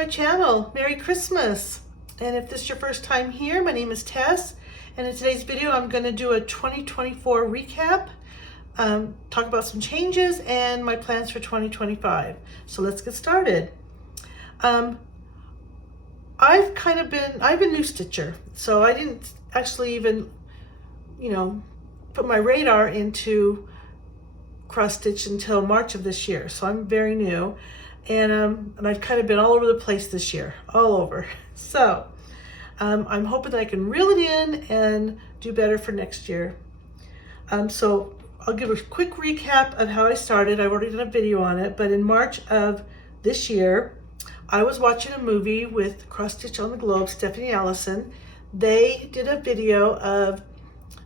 my channel. Merry Christmas. And if this is your first time here, my name is Tess. And in today's video, I'm going to do a 2024 recap, talk about some changes and my plans for 2025. So let's get started. I've been a new stitcher. So I didn't actually even, put my radar into cross stitch until March of this year. So I'm very new. And I've kind of been all over the place this year, all over. So I'm hoping that I can reel it in and do better for next year. So I'll give a quick recap of how I started. I've already done a video on it, but in March of this year, I was watching a movie with Cross Stitch on the Globe, Stephanie Allison. They did a video of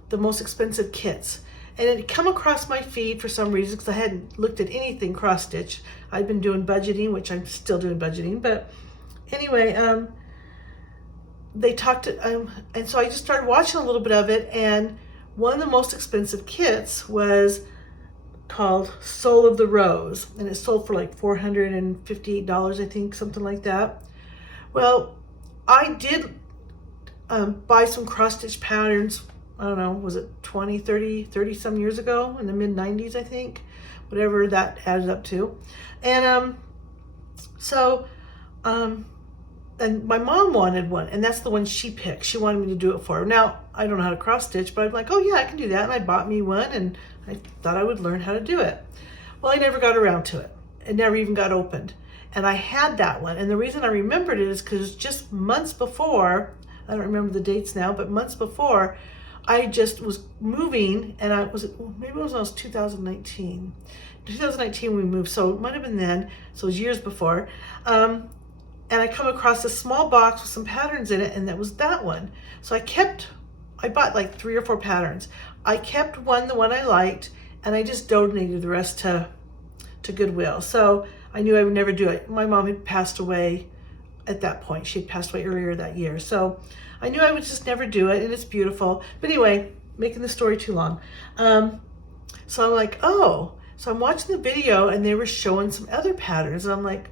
the most expensive kits. And it come across my feed for some reason because I hadn't looked at anything cross stitch. I've been doing budgeting, which I'm still doing budgeting. But anyway, they talked, and so I just started watching a little bit of it. And one of the most expensive kits was called Soul of the Rose, and it sold for like $458, I think, something like that. Well, I did buy some cross stitch patterns. I don't know, was it 20, 30 some years ago, in the mid 90s, I think, whatever that added up to. And and my mom wanted one, and that's the one she picked. She wanted me to do it for her. Now, I don't know how to cross stitch, but I'm like, oh yeah, I can do that. And I bought me one, and I thought I would learn how to do it. Well, I never got around to it. It never even got opened. And I had that one. And the reason I remembered it is because just months before, I don't remember the dates now, but months before, I just was moving, and maybe it was when I was 2019. 2019 we moved, so it might have been then, so it was years before. And I come across a small box with some patterns in it, and that was that one. So I bought like 3 or 4 patterns. I kept the one I liked, and I just donated the rest to Goodwill. So I knew I would never do it. My mom had passed away at that point. She had passed away earlier that year. So I knew I would just never do it, and it's beautiful. But anyway, making the story too long. So I'm like, oh. So I'm watching the video, and they were showing some other patterns, and I'm like,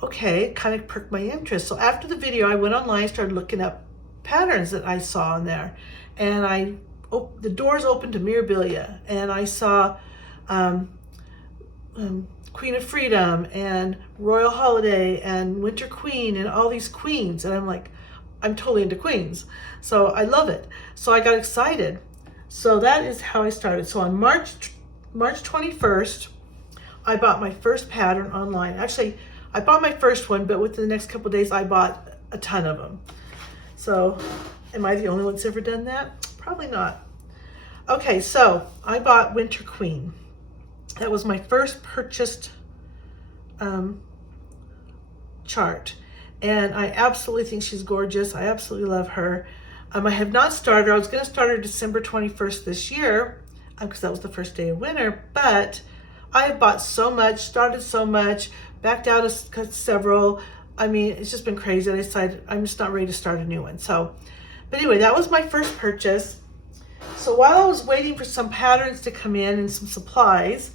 okay, kind of perked my interest. So after the video, I went online, started looking up patterns that I saw in there, and the doors opened to Mirabilia, and I saw Queen of Freedom and Royal Holiday and Winter Queen and all these queens, and I'm like, I'm totally into queens, so I love it. So I got excited. So that is how I started. So on March 21st, I bought my first pattern online. Actually, I bought my first one, but within the next couple of days, I bought a ton of them. So am I the only one that's ever done that? Probably not. Okay, so I bought Winter Queen. That was my first purchased chart. And I absolutely think she's gorgeous. I absolutely love her. I have not started. I was going to start her December 21st this year because that was the first day of winter. But I have bought so much, started so much, backed out of several. I mean, it's just been crazy. I decided I'm just not ready to start a new one. So, but anyway, that was my first purchase. So while I was waiting for some patterns to come in and some supplies,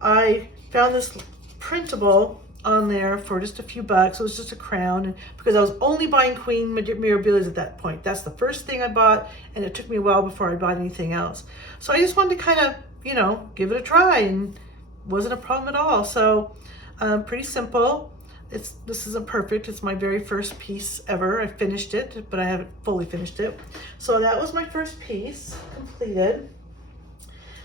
I found this printable on there for just a few bucks. It was just a crown, and because I was only buying Queen Mirabilias at that point. That's the first thing I bought, and it took me a while before I bought anything else. So I just wanted to kind of, give it a try, and it wasn't a problem at all. So pretty simple. This isn't perfect. It's my very first piece ever. I finished it, but I haven't fully finished it. So that was my first piece completed.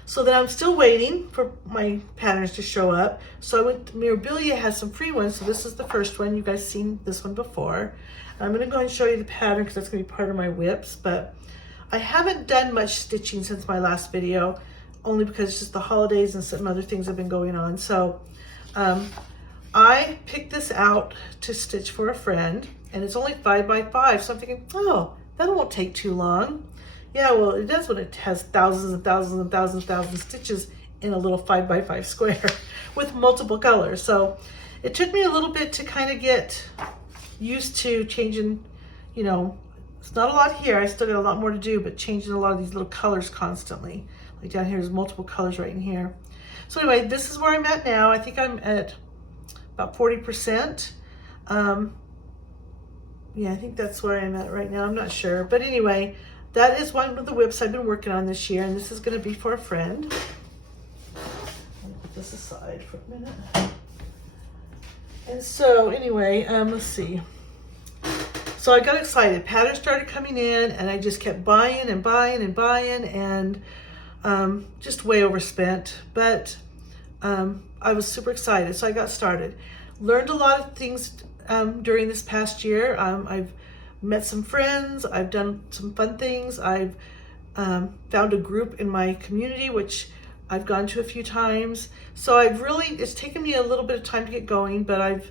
So then I'm still waiting for my patterns to show up. So I went, Mirabilia has some free ones. So this is the first one. You guys seen this one before. I'm gonna go ahead and show you the pattern because that's gonna be part of my whips, but I haven't done much stitching since my last video, only because it's just the holidays and some other things have been going on. So I picked this out to stitch for a friend, and it's only 5 by 5. So I'm thinking, oh, that won't take too long. Yeah, well, it does when it has thousands and thousands and thousands and thousands of stitches in a little 5 by 5 square with multiple colors. So it took me a little bit to kind of get used to changing, it's not a lot here. I still got a lot more to do, but changing a lot of these little colors constantly. Like down here, there's multiple colors right in here. So anyway, this is where I'm at now. I think I'm at about 40%. Yeah, I think that's where I'm at right now. I'm not sure. But anyway, that is one of the whips I've been working on this year. And this is going to be for a friend. I'll put this aside for a minute. And so anyway, let's see. So I got excited. Patterns started coming in and I just kept buying and buying and buying and just way overspent. But I was super excited. So I got started. Learned a lot of things during this past year. I've met some friends. I've done some fun things. I've found a group in my community, which I've gone to a few times. So it's taken me a little bit of time to get going, but I've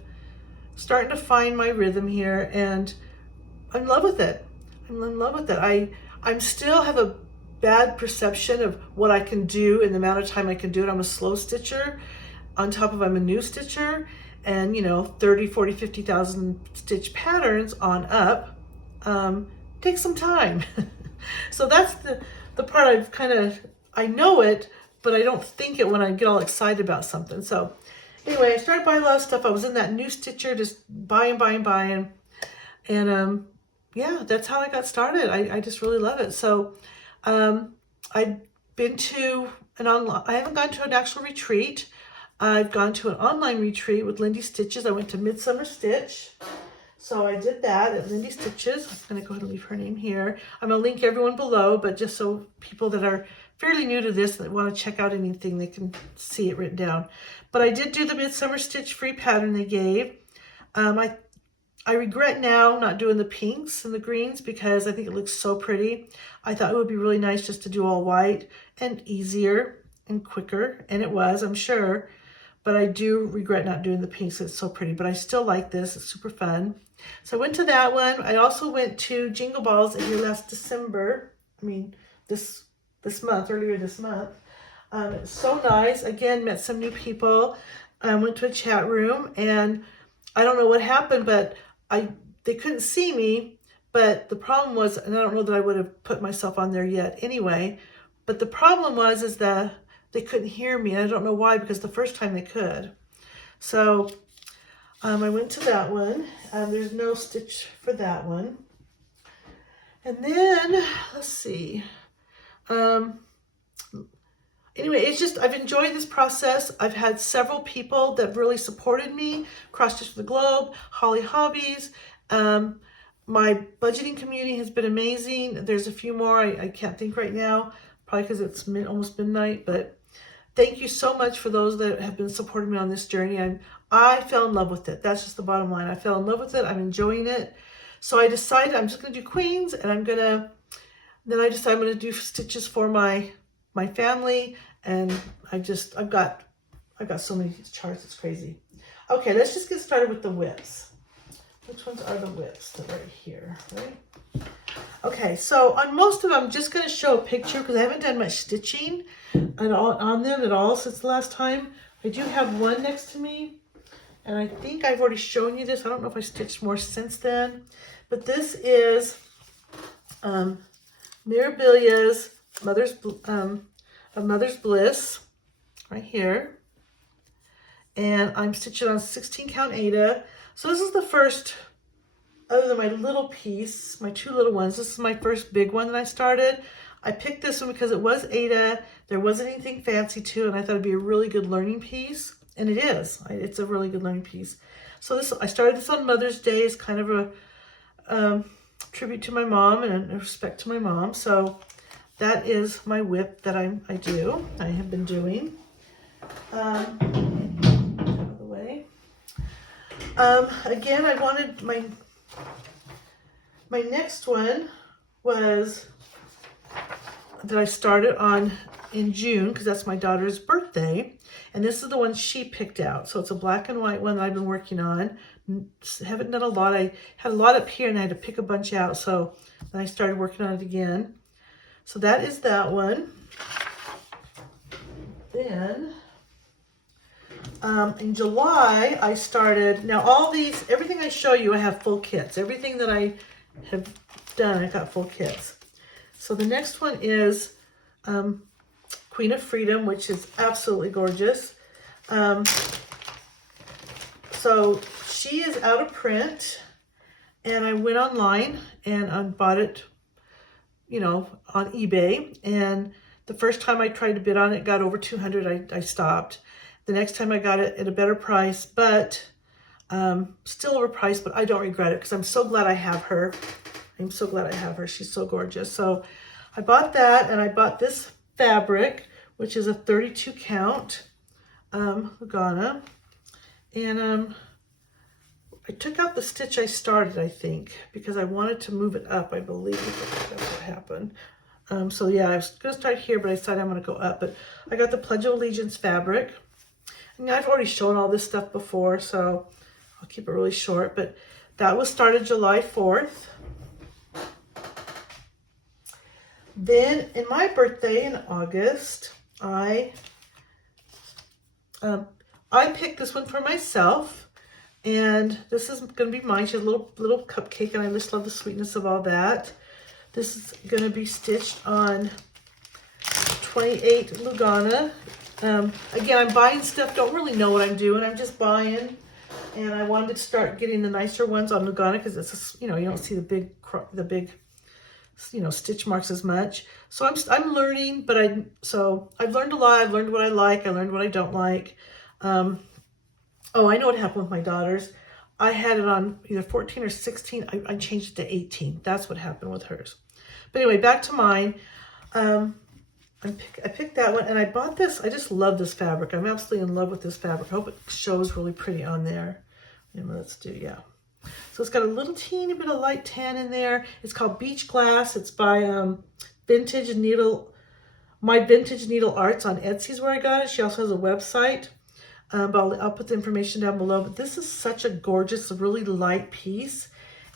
starting to find my rhythm here and I'm in love with it. I'm in love with it. I'm still have a bad perception of what I can do in the amount of time I can do it. I'm a slow stitcher on top of I'm a new stitcher, and 30, 40, 50,000 stitch patterns on up takes some time. So that's the part I know it, but I don't think it when I get all excited about something. So anyway, I started buying a lot of stuff. I was in that new stitcher, just buying. And yeah, that's how I got started. I just really love it. So I've been to I haven't gone to an actual retreat. I've gone to an online retreat with Lindy Stitches. I went to Midsummer Stitch. So I did that at Lindy Stitches. I'm going to go ahead and leave her name here. I'm going to link everyone below, but just so people that are fairly new to this that want to check out anything, they can see it written down. But I did do the Midsummer Stitch free pattern they gave. I regret now not doing the pinks and the greens because I think it looks so pretty. I thought it would be really nice just to do all white and easier and quicker, and it was, I'm sure. But I do regret not doing the pinks. It's so pretty, but I still like this. It's super fun. So I went to that one. I also went to Jingle Balls here last December. I mean, this month, earlier this month. It was so nice. Again, met some new people. Went to a chat room, and I don't know what happened, but they couldn't see me. But the problem was, and I don't know that I would have put myself on there yet anyway, but the problem is that they couldn't hear me. And I don't know why, because the first time they could. So I went to that one. There's no stitch for that one. And then, let's see. Anyway, it's just, I've enjoyed this process. I've had several people that really supported me. Cross Stitch the Globe, Holly Hobbies. My budgeting community has been amazing. There's a few more. I can't think right now, probably because it's almost midnight, but thank you so much for those that have been supporting me on this journey. I fell in love with it. That's just the bottom line. I fell in love with it. I'm enjoying it. So I decided I'm just going to do queens, and I decided I'm going to do stitches for my family, and I've got so many charts, it's crazy. Okay, let's just get started with the whips. Which ones are the whips? They're right here, right? Okay, so on most of them, I'm just going to show a picture because I haven't done much stitching on them at all since the last time. I do have one next to me, and I think I've already shown you this. I don't know if I stitched more since then, but this is Mirabilia's Mother's Bliss right here, and I'm stitching on 16 count Aida. So this is the first, other than my little piece, my two little ones, this is my first big one that I started. I picked this one because it was Aida. There wasn't anything fancy to it, and I thought it'd be a really good learning piece, and it is. It's a really good learning piece. So I started this on Mother's Day as kind of a tribute to my mom and a respect to my mom. So that is my whip that I have been doing. Out of the way. Again, I wanted my next one was that I started on in June because that's my daughter's birthday, and this is the one she picked out. So it's a black and white one that I've been working on. Haven't done a lot. I had a lot up here and I had to pick a bunch out, so then I started working on it again. So that is that one. Then in July, I started, now all these, everything I show you, I have full kits. Everything that I have done, I got full kits. So the next one is Queen of Freedom, which is absolutely gorgeous. So she is out of print, and I went online and bought it, you know, on eBay. And the first time I tried to bid on it, got over 200. I stopped. The next time I got it at a better price, but still overpriced, but I don't regret it because I'm so glad I have her. I'm so glad I have her. She's so gorgeous. So I bought that, and I bought this fabric, which is a 32 count Lugana. And I took out the stitch I started, I think, because I wanted to move it up, I believe. That's what happened. So yeah, I was going to start here, but I decided I'm going to go up. But I got the Pledge of Allegiance fabric. And I've already shown all this stuff before, so I'll keep it really short. But that was started July 4th. Then in my birthday in August, I picked this one for myself, and this is going to be mine. She has a little cupcake, and I just love the sweetness of all that. This is going to be stitched on 28 Lugana. Again, I'm buying stuff, don't really know what I'm doing. I'm just buying, and I wanted to start getting the nicer ones on Lugana because it's, you know, you don't see the big, you know, stitch marks as much. So I'm learning, but I've learned a lot. I've learned what I like. I learned what I don't like. Oh, I know what happened with my daughters. I had it on either 14 or 16. I changed it to 18. That's what happened with hers. But anyway, back to mine. I picked that one, and I bought this. I just love this fabric. I'm absolutely in love with this fabric. I hope it shows really pretty on there. And let's do, yeah. So it's got a little teeny bit of light tan in there. It's called Beach Glass. It's by My Vintage Needle Arts on Etsy is where I got it. She also has a website. But I'll put the information down below. But this is such a gorgeous, really light piece.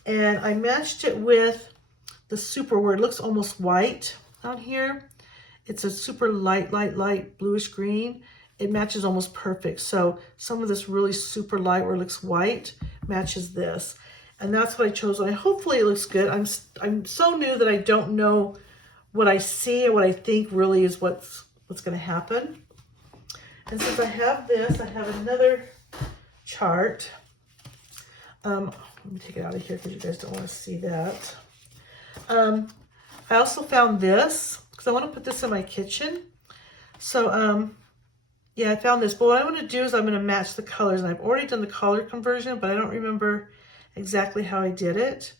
And I matched it with the Super, where it looks almost white on here. It's a super light bluish green. It matches almost perfect. So some of this really super light where it looks white matches this. And that's what I chose. And hopefully it looks good. I'm so new that I don't know what I see and what I think really is what's going to happen. And since I have this, I have another chart. Let me take it out of here because you guys don't want to see that. I also found this because I want to put this in my kitchen. So, yeah, I found this. But what I'm going to do is I'm going to match the colors. And I've already done the color conversion, but I don't remember exactly how I did it.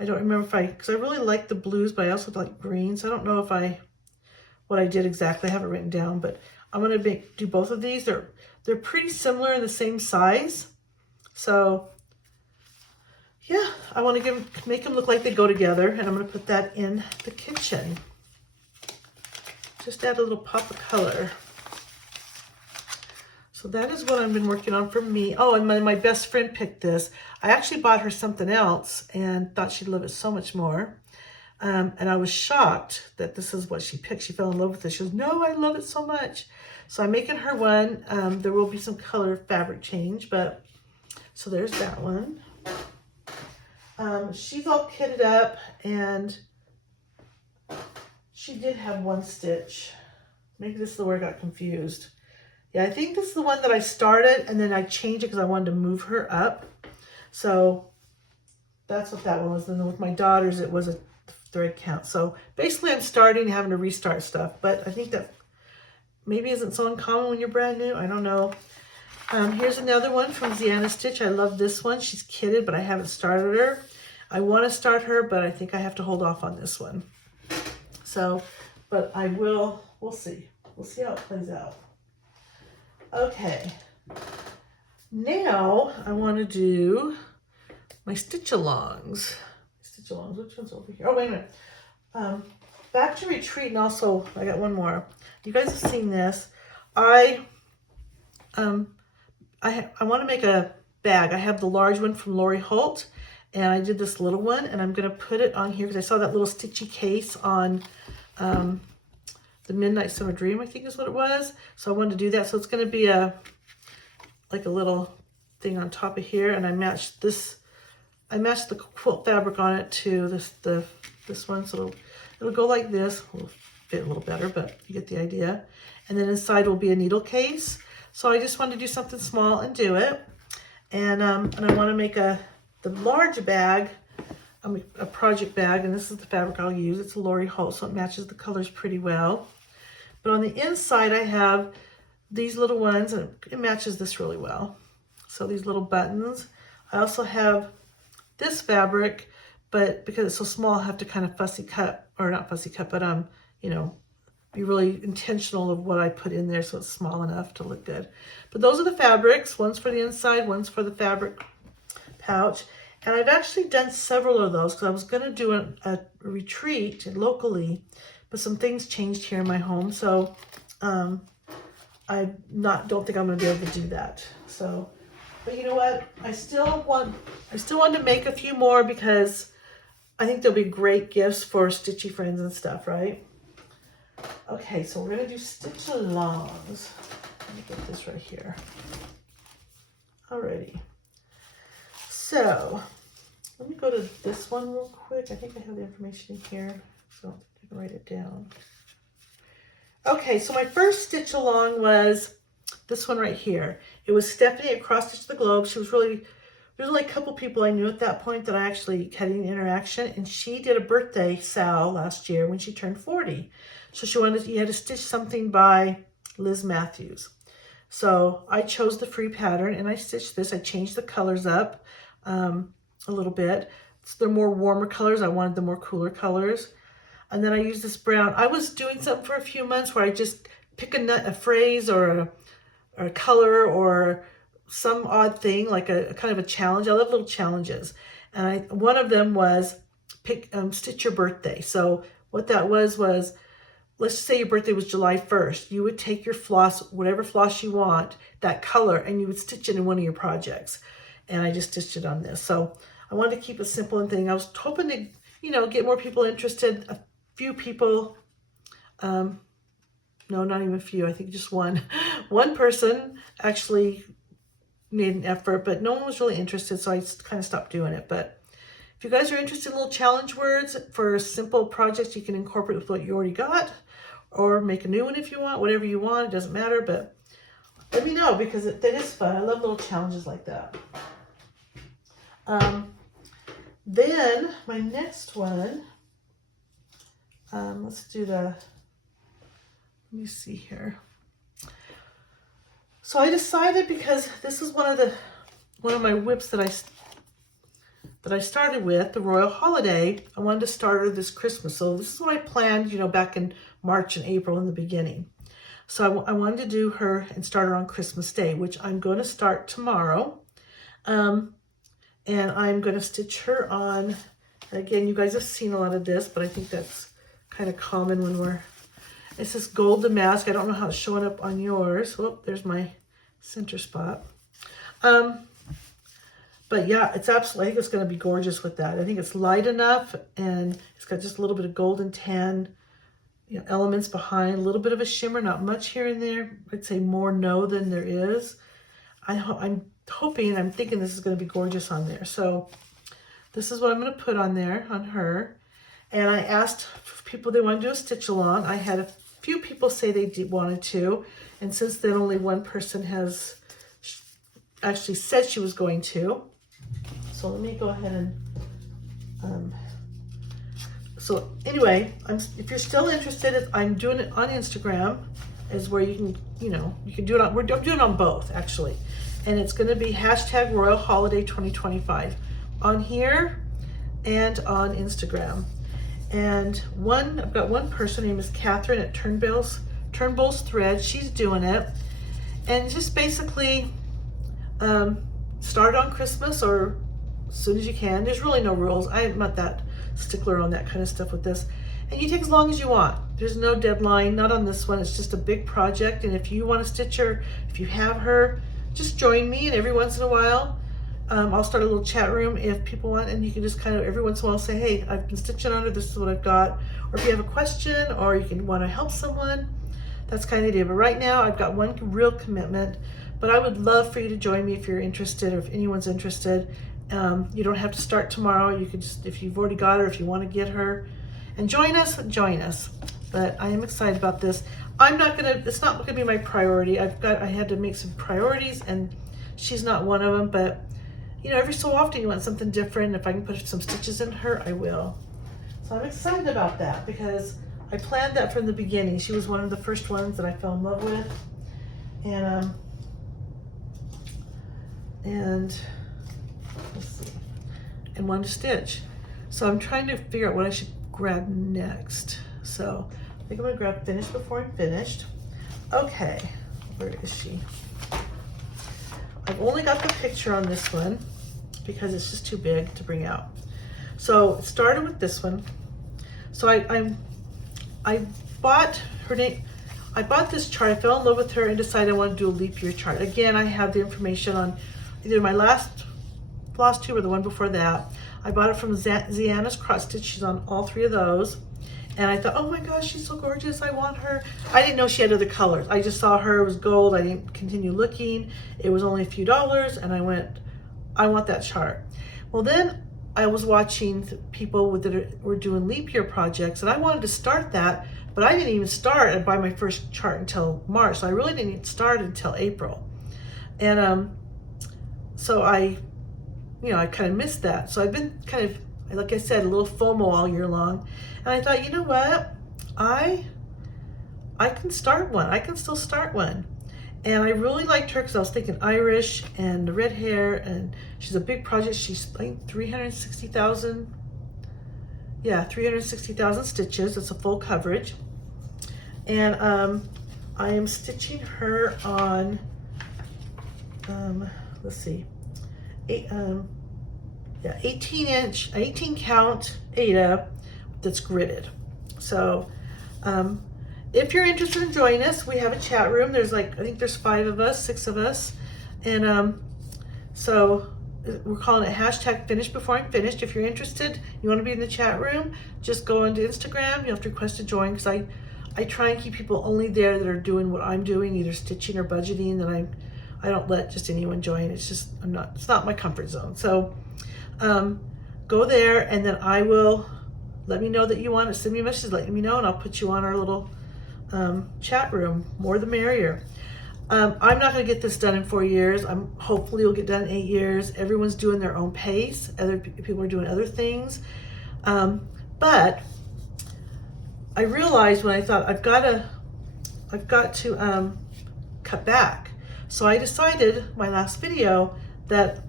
I don't remember because I really like the blues, but I also like greens. I don't know what I did exactly. I have it written down, but I'm going to do both of these. They're pretty similar in the same size. So yeah, I want to make them look like they go together, and I'm going to put that in the kitchen. Just add a little pop of color. So that is what I've been working on for me. Oh, and my best friend picked this. I actually bought her something else and thought she'd love it so much more. And I was shocked that this is what she picked. She fell in love with it. She goes, no, I love it so much. So I'm making her one. There will be some color fabric change, but so there's that one. She's all kitted up, and she did have one stitch. Maybe this is where I got confused. Yeah, I think this is the one that I started, and then I changed it because I wanted to move her up. So that's what that one was. And then with my daughters, it was a thread count. So basically I'm starting, having to restart stuff, but I think that maybe isn't so uncommon when you're brand new. I don't know. Here's another one from Ziana Stitch. I love this one. She's kitted, but I haven't started her. I want to start her, but I think I have to hold off on this one. So, but I will, we'll see. We'll see how it plays out. Okay. Now I want to do my stitch-alongs. Stitch-alongs, which one's over here? Oh, wait a minute. Back to Retreat, and also I got one more. You guys have seen this. I want to make a bag. I have the large one from Lori Holt, and I did this little one, and I'm going to put it on here because I saw that little stitchy case on the Midnight Summer Dream, I think is what it was. So I wanted to do that. So it's going to be like a little thing on top of here, and I matched this. I matched the quilt fabric on it to this one, so it'll go like this. It'll fit a little better, but you get the idea. And then inside will be a needle case. So I just wanted to do something small and do it. And I want to make the large bag a project bag, and this is the fabric I'll use. It's a Lori Holt, so it matches the colors pretty well. But on the inside, I have these little ones, and it matches this really well. So these little buttons. I also have this fabric, but because it's so small, I have to kind of fussy cut, or not fussy cut, but you know, be really intentional of what I put in there so it's small enough to look good. But those are the fabrics. One's for the inside, one's for the fabric pouch. And I've actually done several of those because I was going to do a retreat locally, but some things changed here in my home. So don't think I'm going to be able to do that. So, but you know what? I still want to make a few more because I think they'll be great gifts for stitchy friends and stuff, right? Okay, so we're going to do stitch alongs. Let me get this right here. Alrighty. So let me go to this one real quick. I think I have the information in here, so I can write it down. Okay, so my first stitch along was this one right here. It was Stephanie at Cross Stitch the Globe. She was really, there's only a couple people I knew at that point that I actually had an interaction, and she did a birthday sal last year when she turned 40. So you had to stitch something by Liz Matthews. So I chose the free pattern and I stitched this. I changed the colors up a little bit. So they're more warmer colors. I wanted the more cooler colors. And then I used this brown. I was doing something for a few months where I just pick a phrase or a color or some odd thing, like a kind of a challenge. I love little challenges. And one of them was stitch your birthday. So what that was, let's just say your birthday was July 1st. You would take your floss, whatever floss you want, that color, and you would stitch it in one of your projects. And I just stitched it on this. So I wanted to keep it simple and thing. I was hoping to, you know, get more people interested. A few people, no, not even a few, I think just one. One person actually made an effort, but no one was really interested, so I kind of stopped doing it. But if you guys are interested in little challenge words for simple projects you can incorporate with what you already got, or make a new one if you want, whatever you want, it doesn't matter, but let me know because that is fun. I love little challenges like that. Then my next one, let's do let me see here. So I decided, because this is one of my whips that I started with, the Royal Holiday. I wanted to start her this Christmas. So this is what I planned, you know, back in March and April in the beginning. So I wanted to do her and start her on Christmas Day, which I'm going to start tomorrow. And I'm going to stitch her on, again, you guys have seen a lot of this, but I think that's kind of common when it's this gold damask. I don't know how it's showing up on yours. Whoop, there's my center spot. But yeah, it's absolutely, I think it's going to be gorgeous with that. I think it's light enough, and it's got just a little bit of golden tan, you know, elements behind, a little bit of a shimmer, not much here and there. I'd say more no than there is. I'm thinking this is going to be gorgeous on there. So this is what I'm going to put on there, on her. And I asked people they want to do a stitch along. I had a few people say they wanted to. And since then only one person has actually said she was going to. So let me go ahead and, so anyway, if you're still interested, I'm doing it on Instagram, is where you can, you know, you can do it on, I'm doing it on both actually. And it's going to be hashtag Royal Holiday 2025 on here and on Instagram. And I've got one person, her name is Catherine at Turnbull's Thread. She's doing it. And just basically start on Christmas or as soon as you can. There's really no rules. I'm not that stickler on that kind of stuff with this. And you take as long as you want. There's no deadline, not on this one. It's just a big project. And if you want to stitch her, if you have her, just join me, and every once in a while, I'll start a little chat room if people want, and you can just kind of every once in a while say, hey, I've been stitching on her, this is what I've got. Or if you have a question, or you can want to help someone, that's kind of the idea. But right now, I've got one real commitment, but I would love for you to join me if you're interested, or if anyone's interested. You don't have to start tomorrow. You could just, if you've already got her, if you want to get her, and join us, join us. But I am excited about this. It's not gonna be my priority. I had to make some priorities, and she's not one of them, but you know, every so often you want something different. If I can put some stitches in her, I will. So I'm excited about that because I planned that from the beginning. She was one of the first ones that I fell in love with. And let's see, and wanted to stitch. So I'm trying to figure out what I should grab next. So I think I'm gonna grab Finish Before I'm Finished. Okay, where is she? I've only got the picture on this one because it's just too big to bring out. So it started with this one. So I bought her name. I bought this chart. I fell in love with her and decided I want to do a leap year chart. Again, I have the information on either my last FlossTube or the one before that. I bought it from Ziana's Cross Stitch. She's on all three of those. And I thought, oh my gosh, she's so gorgeous. I want her. I didn't know she had other colors. I just saw her, it was gold. I didn't continue looking. It was only a few dollars. And I went, I want that chart. Well, then I was watching people that were doing leap year projects, and I wanted to start that, but I didn't even start and buy my first chart until March. So I really didn't start until April. And so I kind of missed that. So I've been kind of, like I said, a little FOMO all year long. And I thought, you know what? I can start one. I can still start one. And I really liked her because I was thinking Irish and the red hair, and she's a big project. She's like 360,000. Yeah, 360,000 stitches. It's a full coverage. And I am stitching her on, let's see, 18 count Aida that's gridded. So if you're interested in joining us, we have a chat room. There's I think there's 5 of us, 6 of us. And so we're calling it hashtag Finish Before I'm Finished. If you're interested, you want to be in the chat room, just go onto Instagram. You have to request to join because I try and keep people only there that are doing what I'm doing, either stitching or budgeting. And I don't let just anyone join. It's just, it's not my comfort zone. So go there, and then I will let me know that you want to send me a message, letting me know, and I'll put you on our little chat room. More the merrier. I'm not going to get this done in 4 years. Hopefully it'll get done in 8 years. Everyone's doing their own pace. Other people are doing other things. But I realized when I thought I've got to cut back. So I decided my last video that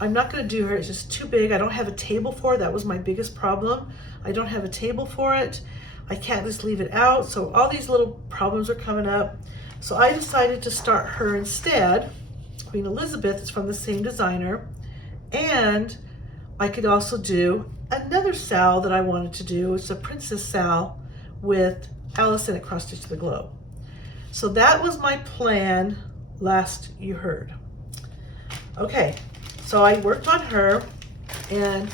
I'm not going to do her. It's just too big. I don't have a table for it. That was my biggest problem. I don't have a table for it. I can't just leave it out. So all these little problems are coming up. So I decided to start her instead. Queen Elizabeth is from the same designer. And I could also do another Sal that I wanted to do. It's a Princess Sal with Alice in it cross stitch to the globe. So that was my plan last you heard. Okay, so I worked on her, and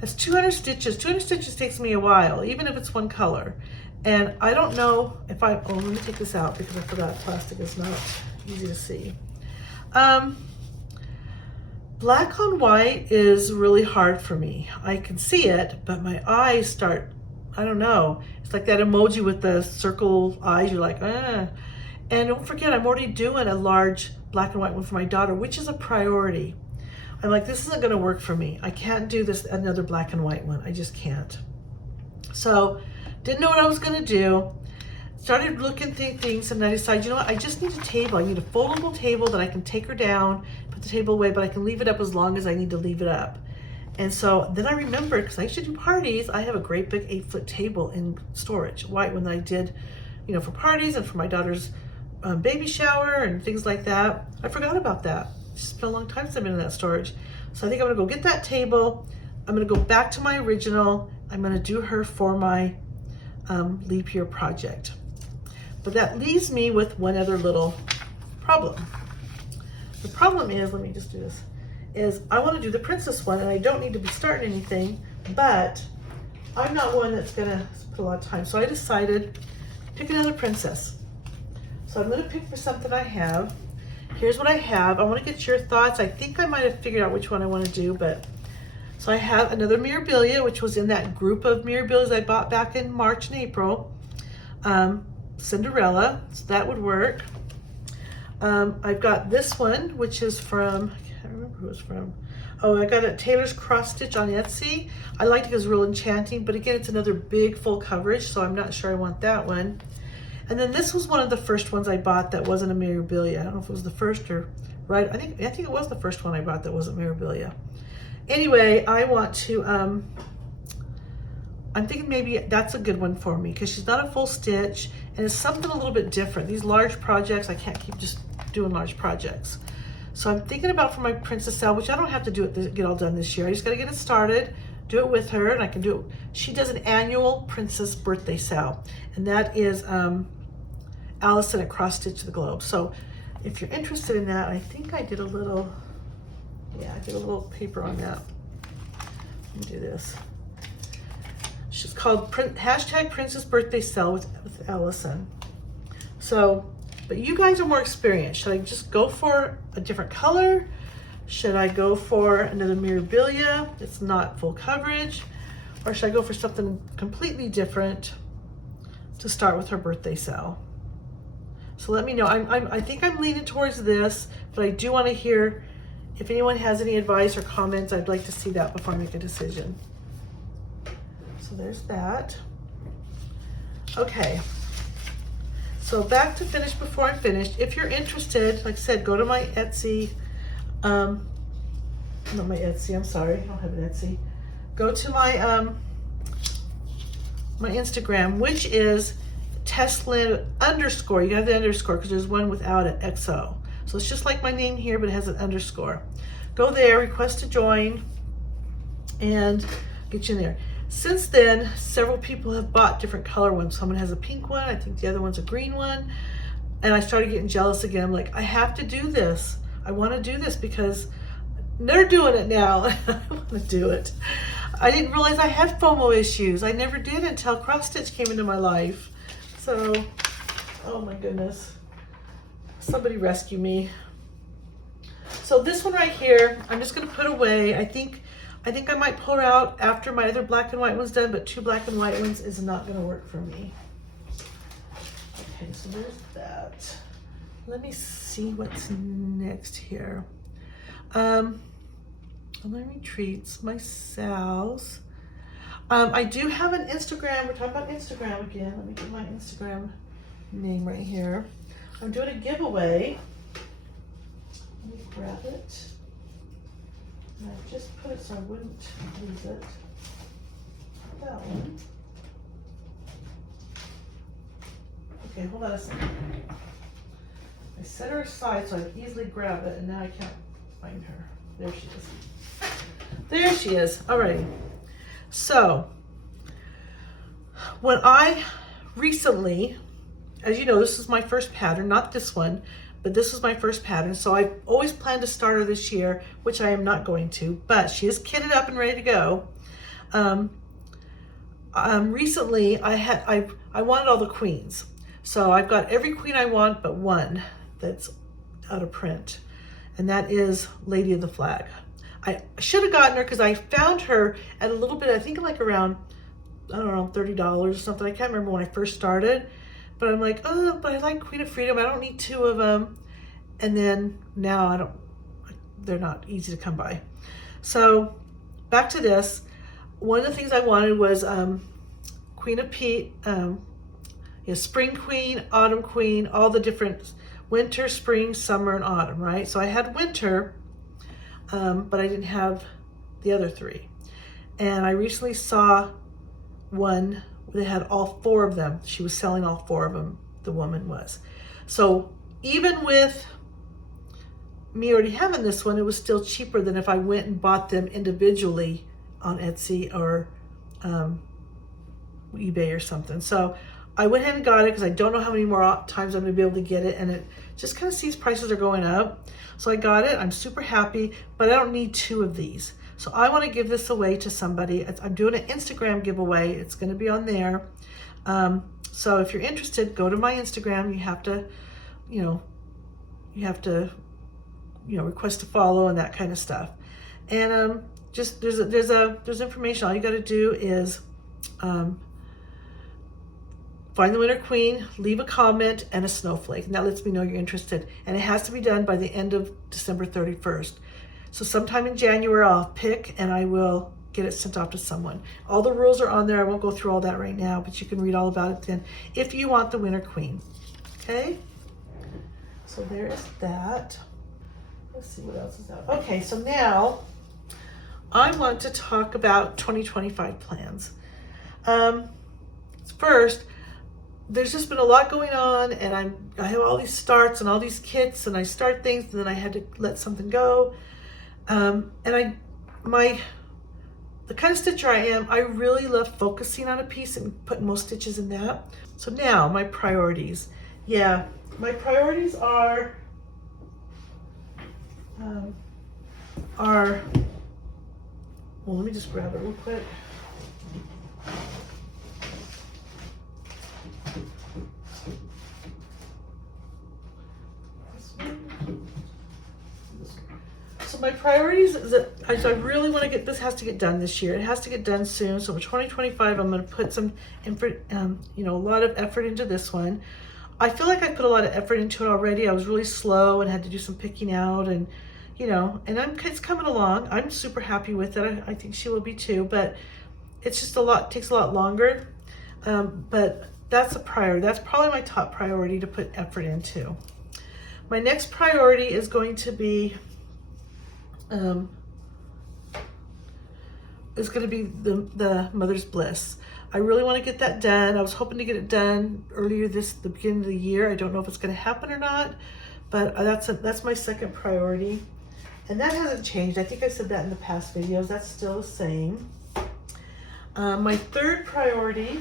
that's 200 stitches. 200 stitches takes me a while, even if it's one color. And I don't know if let me take this out because I forgot plastic is not easy to see. Black on white is really hard for me. I can see it, but my eyes start, I don't know. It's like that emoji with the circle eyes. You're like, ah. And don't forget, I'm already doing a large black and white one for my daughter, which is a priority. I'm like, this isn't gonna work for me. I can't do this, another black and white one. I just can't. So, didn't know what I was gonna do. Started looking through things, and I decided, you know what, I just need a table. I need a foldable table that I can take her down, put the table away, but I can leave it up as long as I need to leave it up. And so then I remembered, because I used to do parties, I have a great big 8-foot table in storage, white one that I did, for parties and for my daughter's baby shower and things like that. I forgot about that. It's been a long time since I've been in that storage. So I think I'm gonna go get that table. I'm gonna go back to my original. I'm gonna do her for my leap year project. But that leaves me with one other little problem. The problem is, let me just do this, is I wanna do the princess one, and I don't need to be starting anything, but I'm not one that's gonna put a lot of time. So I decided, pick another princess. So I'm gonna pick for something I have. Here's what I have. I wanna get your thoughts. I think I might have figured out which one I wanna do, but so I have another Mirabilia, which was in that group of Mirabilias I bought back in March and April. Cinderella, so that would work. I've got this one, which is from, I can't remember who it's from. Oh, I got a Taylor's cross stitch on Etsy. I liked it because it was real enchanting, but again, it's another big full coverage, so I'm not sure I want that one. And then this was one of the first ones I bought that wasn't a memorabilia. I don't know if it was the first or right. I think it was the first one I bought that wasn't memorabilia. Anyway, I want to, I'm thinking maybe that's a good one for me because she's not a full stitch and it's something a little bit different. These large projects, I can't keep just doing large projects. So I'm thinking about for my Princess Sal, which I don't have to do it, get all done this year. I just got to get it started, do it with her, and I can do it. She does an annual Princess birthday sale, and that is Allison at Cross Stitch the Globe. So if you're interested in that, I think I did a little, yeah, I did a little paper on that. Let me do this. She's called hashtag Princess Birthday Sale with Allison. So, but you guys are more experienced. Should I just go for a different color? Should I go for another memorabilia? It's not full coverage. Or should I go for something completely different to start with her birthday sale? So let me know. I think I'm leaning towards this, but I do want to hear if anyone has any advice or comments. I'd like to see that before I make a decision. So there's that. Okay. So back to finish before I'm finished. If you're interested, like I said, go to my Etsy. Not my Etsy, I'm sorry. I don't have an Etsy. Go to my my Instagram, which is Teslin _ You have the underscore because there's one without it, XO. So it's just like my name here, but it has an underscore. Go there, request to join, and get you in there. Since then, several people have bought different color ones. Someone has a pink one, I think the other one's a green one. And I started getting jealous again. I'm like, I have to do this. I want to do this because they're doing it now. I want to do it. I didn't realize I had FOMO issues. I never did until cross stitch came into my life. So, oh my goodness. Somebody rescue me. So this one right here, I'm just going to put away. I think I might pull her out after my other black and white one's done, but 2 black and white ones is not going to work for me. Okay, so there's that. Let me see what's next here. My retreats, my sales. I do have an Instagram. We're talking about Instagram again. Let me get my Instagram name right here. I'm doing a giveaway. Let me grab it. And I just put it so I wouldn't lose it. That one. Okay, hold on a second. I set her aside so I can easily grab it, and now I can't find her. There she is. There she is. Alrighty. So, when I recently, as you know, this is my first pattern, not this one, but this was my first pattern. So I always planned to start her this year, which I am not going to, but she is kitted up and ready to go. Recently I wanted all the queens. So I've got every queen I want, but one that's out of print. And that is Lady of the Flag. I should have gotten her because I found her at a little bit, I think like around, I don't know, $30 or something. I can't remember when I first started. But I'm like, oh, but I like Queen of Freedom. I don't need 2 of them. And then now they're not easy to come by. So back to this. One of the things I wanted was Queen of Pete, Spring Queen, Autumn Queen, all the different winter, spring, summer, and autumn, right? So I had winter, but I didn't have the other 3. And I recently saw one that had all 4 of them. She was selling all 4 of them, the woman was. So even with me already having this one, it was still cheaper than if I went and bought them individually on Etsy or eBay or something. So I went ahead and got it because I don't know how many more times I'm going to be able to get it, and it just kind of sees prices are going up. So I got it. I'm super happy, but I don't need 2 of these. So I want to give this away to somebody. I'm doing an Instagram giveaway. It's going to be on there. So if you're interested, go to my Instagram. You have to, request to follow and that kind of stuff. And just there's information. All you got to do is find the winner queen, leave a comment, and a snowflake. And that lets me know you're interested. And it has to be done by the end of December 31st. So sometime in January I'll pick and I will get it sent off to someone. All the rules are on there. I won't go through all that right now, but you can read all about it then if you want the Winter Queen. Okay, so there is that. Let's see what else is out. Okay, so now I want to talk about 2025 plans. First, there's just been a lot going on, and I have all these starts and all these kits, and I start things, and then I had to let something go. And the kind of stitcher I am, I really love focusing on a piece and putting most stitches in that. So now my priorities. Yeah, my priorities are well, let me just grab it real quick. So my priorities is that I really want to get, this has to get done this year. It has to get done soon. So for 2025, I'm going to put some effort, a lot of effort into this one. I feel like I put a lot of effort into it already. I was really slow and had to do some picking out, and it's coming along. I'm super happy with it. I think she will be too, but it's just takes a lot longer. But that's a priority. That's probably my top priority to put effort into. My next priority is going to be the Mother's Bliss. I really want to get that done. I was hoping to get it done earlier the beginning of the year. I don't know if it's going to happen or not, but that's my second priority. And that hasn't changed. I think I said that in the past videos. That's still the same. My third priority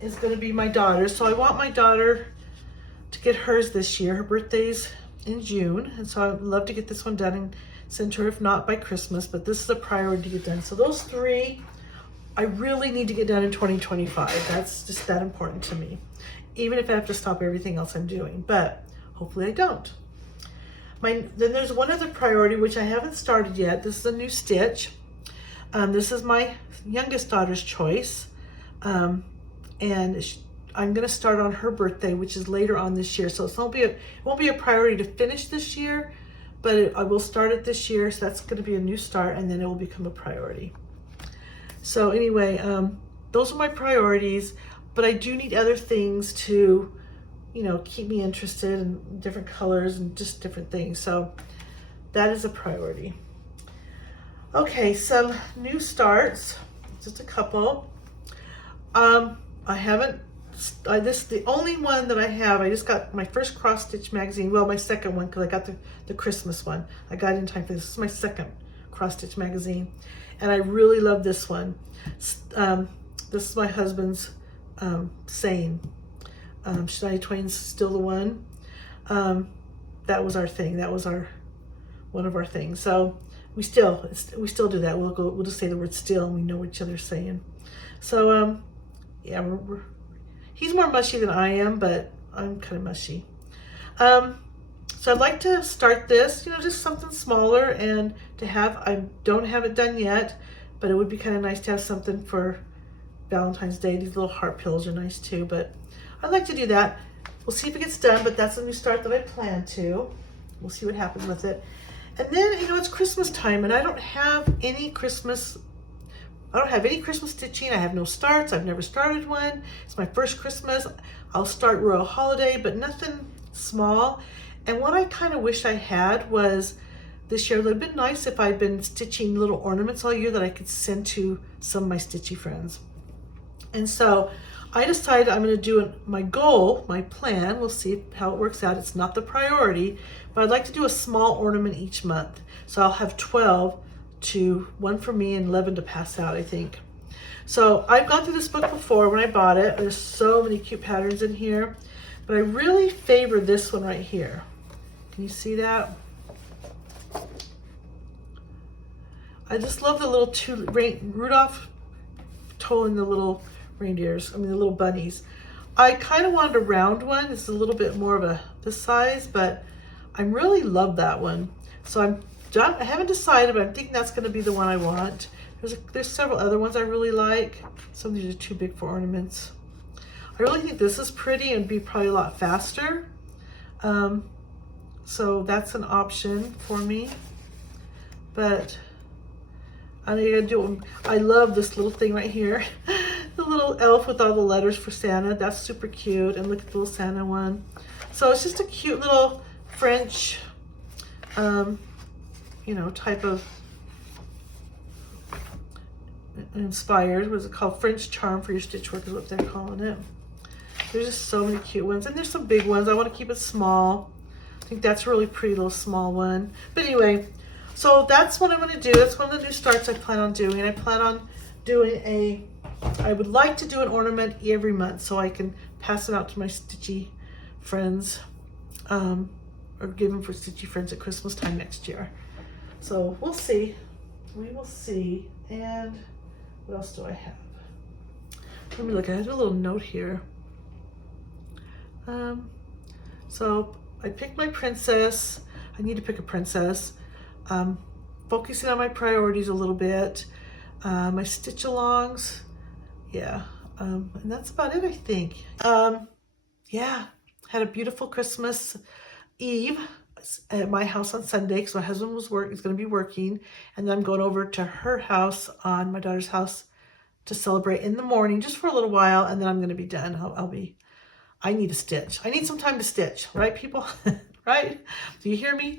is going to be my daughter. So I want my daughter to get hers this year. Her birthday's in June, and so I'd love to get this one done and send to her, if not by Christmas, but this is a priority to get done. So those three I really need to get done in 2025. That's just that important to me, even if I have to stop everything else I'm doing, but hopefully I don't. Then there's one other priority which I haven't started yet. This is a new stitch. This is my youngest daughter's choice, and I'm going to start on her birthday, which is later on this year. So it won't be a priority to finish this year, but I will start it this year. So that's going to be a new start, and then it will become a priority. So anyway, those are my priorities, but I do need other things to, keep me interested in different colors and just different things. So that is a priority. Okay, some new starts, just a couple. This is the only one that I have. I just got my first cross stitch magazine. Well, my second one, because I got the Christmas one. I got it in time for this. This is my second cross stitch magazine, and I really love this one. This is my husband's saying, Shania Twain's "Still the One." That was our thing. That was one of our things. So we still do that. We'll just say the word "still," and we know what each other's saying. So yeah, he's more mushy than I am, but I'm kind of mushy. So I'd like to start this, just something smaller, and to have, I don't have it done yet, but it would be kind of nice to have something for Valentine's Day. These little heart pillows are nice too, but I'd like to do that. We'll see if it gets done, but that's a new start that I plan to. We'll see what happens with it. And then, it's Christmas time, and I don't have any Christmas stitching. I have no starts. I've never started one. It's my first Christmas. I'll start Royal Holiday, but nothing small. And what I kind of wish I had was this year, it would have been nice if I'd been stitching little ornaments all year that I could send to some of my stitchy friends. And so I decided I'm going to do my goal, my plan. We'll see how it works out. It's not the priority, but I'd like to do a small ornament each month. So I'll have 12 one for me and 11 to pass out, I think. So I've gone through this book before when I bought it. There's so many cute patterns in here, but I really favor this one right here. Can you see that? I just love the little Rudolph towing the little reindeers, the little bunnies. I kind of wanted a round one. It's a little bit more of this size, but I really love that one. So I haven't decided, but I'm thinking that's going to be the one I want. There's several other ones I really like. Some of these are too big for ornaments. I really think this is pretty and be probably a lot faster. So that's an option for me. But I'm gonna do, I love this little thing right here. The little elf with all the letters for Santa. That's super cute. And look at the little Santa one. So it's just a cute little French, you know, type of inspired, what is it called? French charm for your stitch work is what they're calling it. There's just so many cute ones. And there's some big ones. I want to keep it small. I think that's a really pretty little small one. But anyway, so that's what I'm going to do. That's one of the new starts I plan on doing. I plan on doing I would like to do an ornament every month so I can pass it out to my stitchy friends, or give them for stitchy friends at Christmas time next year. So we'll see. We will see. And what else do I have? Let me look. I have a little note here. So I picked my princess. I need to pick a princess. Focusing on my priorities a little bit. My stitch alongs. Yeah. And that's about it, I think. Yeah. Had a beautiful Christmas Eve at my house on Sunday because my husband is going to be working, and then I'm going over to her house, on my daughter's house, to celebrate in the morning just for a little while, and then I'm going to be done. I need to stitch. I need some time to stitch, right, people? Right? Do you hear me?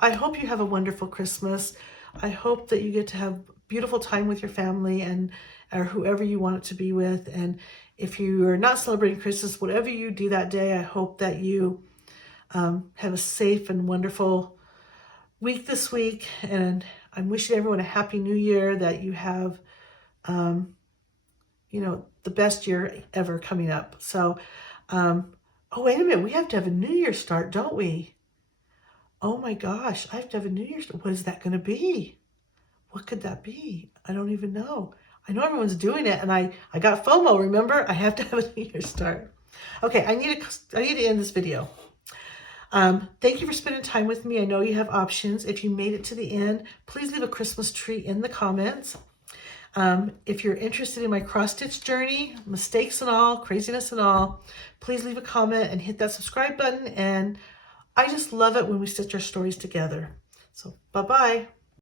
I hope you have a wonderful Christmas. I hope that you get to have beautiful time with your family or whoever you want it to be with. And if you are not celebrating Christmas, whatever you do that day, I hope that you have a safe and wonderful week this week. And I'm wishing everyone a happy new year, that you have, you know, the best year ever coming up. So, oh, wait a minute. We have to have a New Year start, don't we? Oh my gosh, I have to have a New Year's. What is that going to be? What could that be? I don't even know. I know everyone's doing it, and I got FOMO, remember? I have to have a New Year's start. Okay, I need to end this video. Thank you for spending time with me. I know you have options. If you made it to the end, please leave a Christmas tree in the comments. If you're interested in my cross-stitch journey, mistakes and all, craziness and all, please leave a comment and hit that subscribe button. And I just love it when we stitch our stories together. So bye-bye.